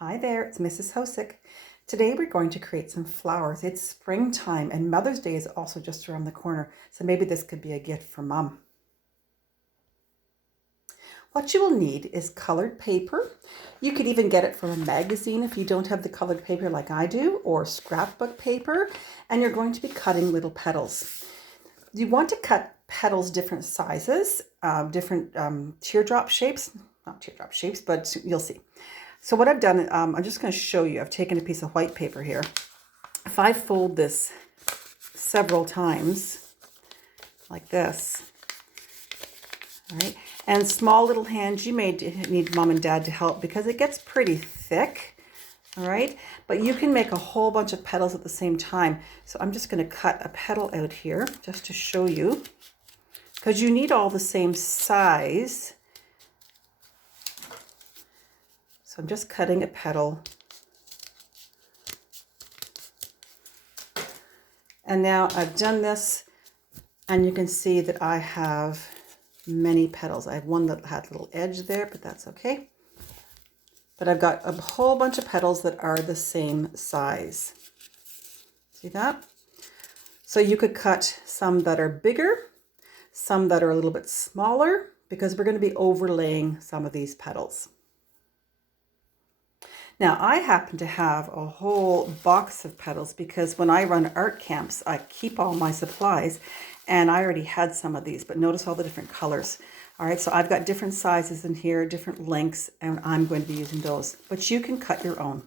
Hi there, it's Mrs. Hosick. Today we're going to create some flowers. It's springtime and Mother's Day is also just around the corner, so maybe this could be a gift for Mom. What you will need is colored paper. You could even get it from a magazine if you don't have the colored paper like I do, or scrapbook paper, and you're going to be cutting little petals. You want to cut petals different sizes, different teardrop shapes, not teardrop shapes, but you'll see. So what I've done, I'm just going to show you. I've taken a piece of white paper here. If I fold this several times, like this, all right, and small little hands, you may need Mom and Dad to help because it gets pretty thick, all right, but you can make a whole bunch of petals at the same time. So I'm just going to cut a petal out here just to show you, because you need all the same size. So I'm just cutting a petal. And now I've done this, and you can see that I have many petals. I have one that had a little edge there, but that's okay. But I've got a whole bunch of petals that are the same size. See that? So you could cut some that are bigger, some that are a little bit smaller, because we're going to be overlaying some of these petals. Now, I happen to have a whole box of petals because when I run art camps, I keep all my supplies, and I already had some of these, but notice all the different colors. All right, so I've got different sizes in here, different lengths, and I'm going to be using those, but you can cut your own.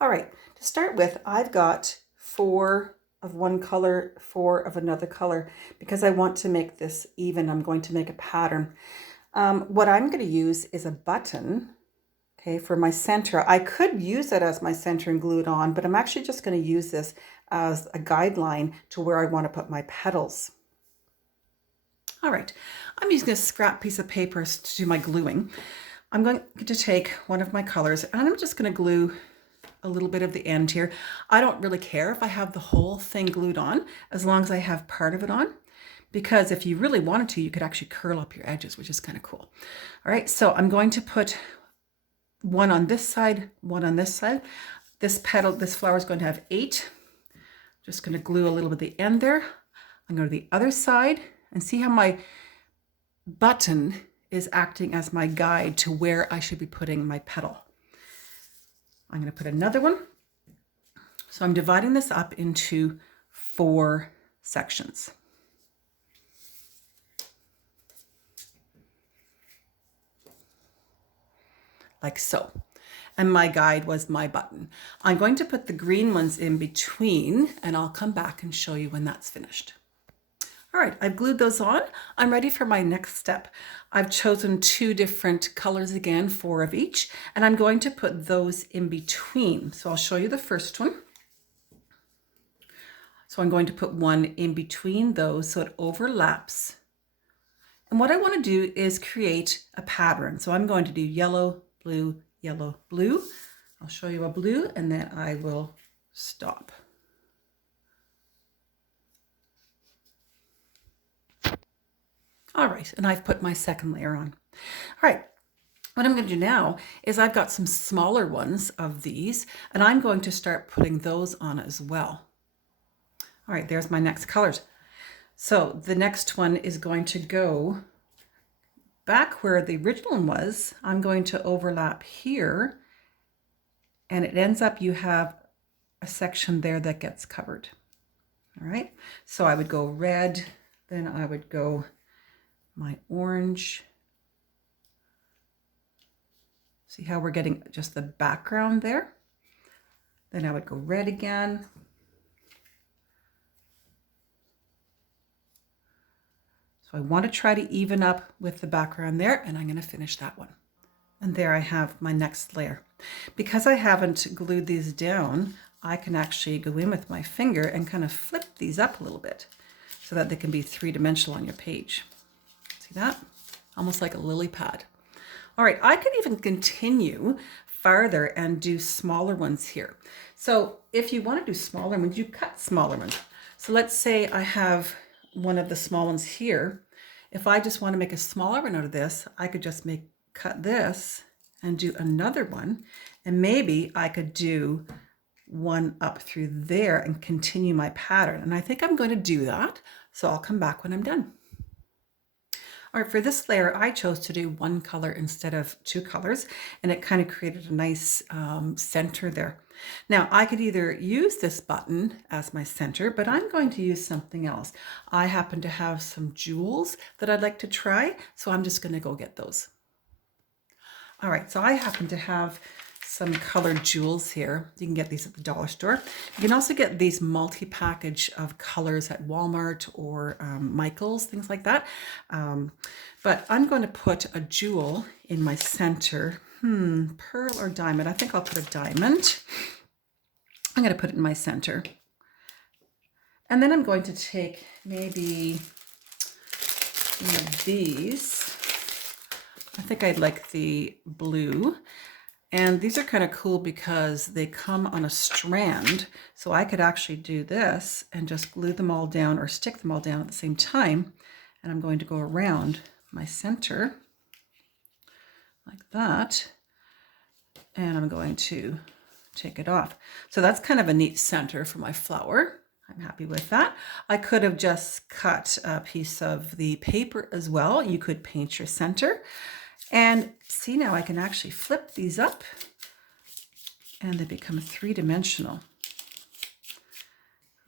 All right, to start with, I've got 4 of one color, 4 of another color, because I want to make this even. I'm going to make a pattern. What I'm going to use is a button. Okay, for my center. I could use it as my center and glue it on, but I'm actually just going to use this as a guideline to where I want to put my petals. All right, I'm using a scrap piece of paper to do my gluing. I'm going to take one of my colors and I'm just going to glue a little bit of the end here. I don't really care if I have the whole thing glued on, as long as I have part of it on, because if you really wanted to, you could actually curl up your edges, which is kind of cool. All right, so I'm going to put one on this side, one on this side. This flower is going to have 8. Just going to glue a little bit at the end there. I'm going to the other side and see how my button is acting as my guide to where I should be putting my petal. I'm going to put another one. So I'm dividing this up into 4 sections. Like so. And my guide was my button. I'm going to put the green ones in between, and I'll come back and show you when that's finished. All right, I've glued those on. I'm ready for my next step. I've chosen 2 different colors again, 4 of each, and I'm going to put those in between. So I'll show you the first one. So I'm going to put one in between those so it overlaps. And what I want to do is create a pattern. So I'm going to do yellow, blue, yellow, blue. I'll show you a blue and then I will stop. All right, and I've put my second layer on. All right, what I'm going to do now is I've got some smaller ones of these, and I'm going to start putting those on as well. All right, there's my next colors. So the next one is going to go back where the original one was. I'm going to overlap here, and it ends up you have a section there that gets covered. All right, so I would go red, then I would go my orange. See how we're getting just the background there? Then I would go red again. So I want to try to even up with the background there, and I'm going to finish that one. And there I have my next layer. Because I haven't glued these down, I can actually go in with my finger and kind of flip these up a little bit so that they can be 3-dimensional on your page. See that? Almost like a lily pad. All right, I could even continue farther and do smaller ones here. So if you want to do smaller ones, you cut smaller ones. So let's say I have one of the small ones here. If I just want to make a smaller one out of this, I could just cut this and do another one. And maybe I could do one up through there and continue my pattern. And I think I'm going to do that. So I'll come back when I'm done. All right, for this layer, I chose to do one color instead of two colors, and it kind of created a nice center there. Now, I could either use this button as my center, but I'm going to use something else. I happen to have some jewels that I'd like to try, so I'm just going to go get those. All right, so I happen to have some colored jewels here. You can get these at the dollar store. You can also get these multi-package of colors at Walmart or Michael's, things like that. But I'm going to put a jewel in my center. Pearl or diamond? I think I'll put a diamond. I'm going to put it in my center. And then I'm going to take maybe one of these. I think I'd like the blue. And these are kind of cool because they come on a strand. So I could actually do this and just glue them all down or stick them all down at the same time. And I'm going to go around my center like that. And I'm going to take it off. So that's kind of a neat center for my flower. I'm happy with that. I could have just cut a piece of the paper as well. You could paint your center. And see, now I can actually flip these up and they become three-dimensional.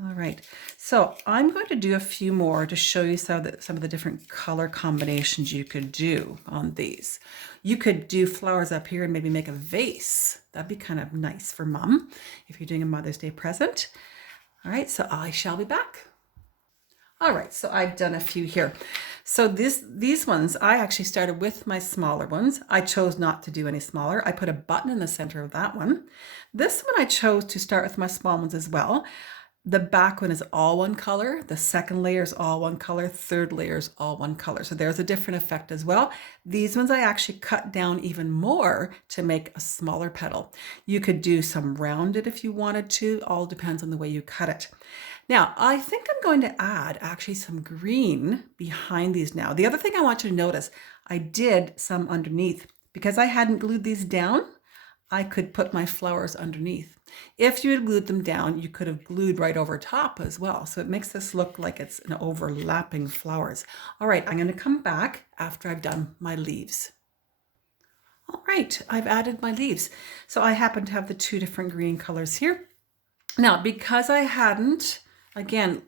All right, so I'm going to do a few more to show you some of the different color combinations you could do on these. You could do flowers up here and maybe make a vase. That'd be kind of nice for Mom if you're doing a Mother's Day present. All right, so I shall be back. All right, so I've done a few here. So these ones, I actually started with my smaller ones. I chose not to do any smaller. I put a button in the center of that one. This one I chose to start with my small ones as well. The back one is all one color. The second layer is all one color. Third layer is all one color. So there's a different effect as well. These ones I actually cut down even more to make a smaller petal. You could do some rounded if you wanted to. All depends on the way you cut it. Now, I think I'm going to add actually some green behind these now. The other thing I want you to notice, I did some underneath. Because I hadn't glued these down, I could put my flowers underneath. If you had glued them down, you could have glued right over top as well. So it makes this look like it's an overlapping flowers. All right, I'm going to come back after I've done my leaves. All right, I've added my leaves. So I happen to have the two different green colors here. Now, because I hadn't, again,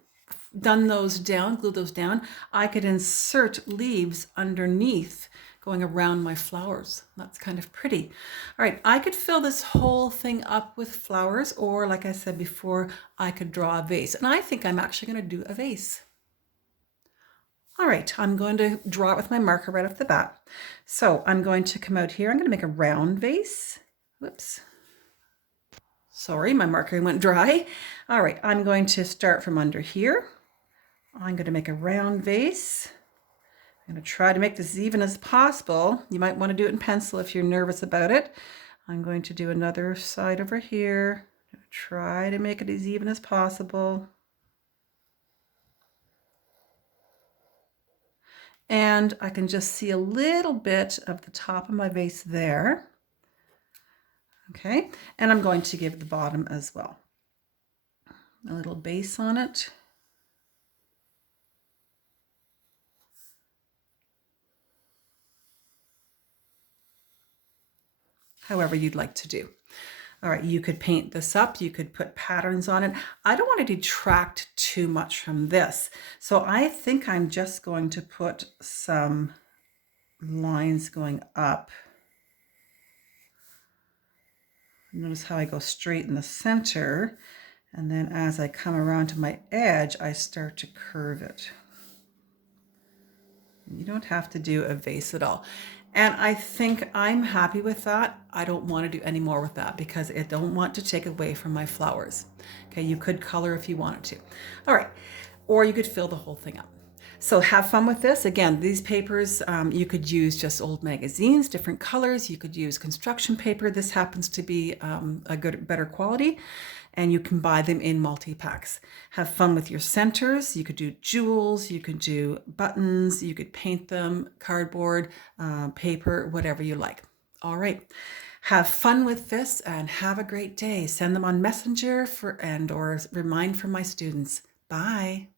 done those down, glued those down, I could insert leaves underneath going around my flowers. That's kind of pretty. All right, I could fill this whole thing up with flowers, or like I said before, I could draw a vase. And I think I'm actually going to do a vase. All right, I'm going to draw it with my marker right off the bat. So I'm going to come out here. I'm going to make a round vase. Whoops. Sorry, my marker went dry. All right, I'm going to start from under here. I'm going to make a round vase. I'm going to try to make this as even as possible. You might want to do it in pencil if you're nervous about it. I'm going to do another side over here. Try to make it as even as possible. And I can just see a little bit of the top of my vase there. Okay, and I'm going to give the bottom as well a little base on it. However you'd like to do. All right, you could paint this up, you could put patterns on it. I don't want to detract too much from this. So I think I'm just going to put some lines going up. Notice how I go straight in the center, and then as I come around to my edge, I start to curve it. You don't have to do a vase at all. And I think I'm happy with that. I don't want to do any more with that because I don't want to take away from my flowers. Okay, you could color if you wanted to. All right, or you could fill the whole thing up. So have fun with this. Again, these papers, you could use just old magazines, different colors. You could use construction paper. This happens to be a better quality, and you can buy them in multi-packs. Have fun with your centers. You could do jewels, you could do buttons, you could paint them, cardboard, paper, whatever you like. All right. Have fun with this and have a great day. Send them on Messenger or remind from my students. Bye.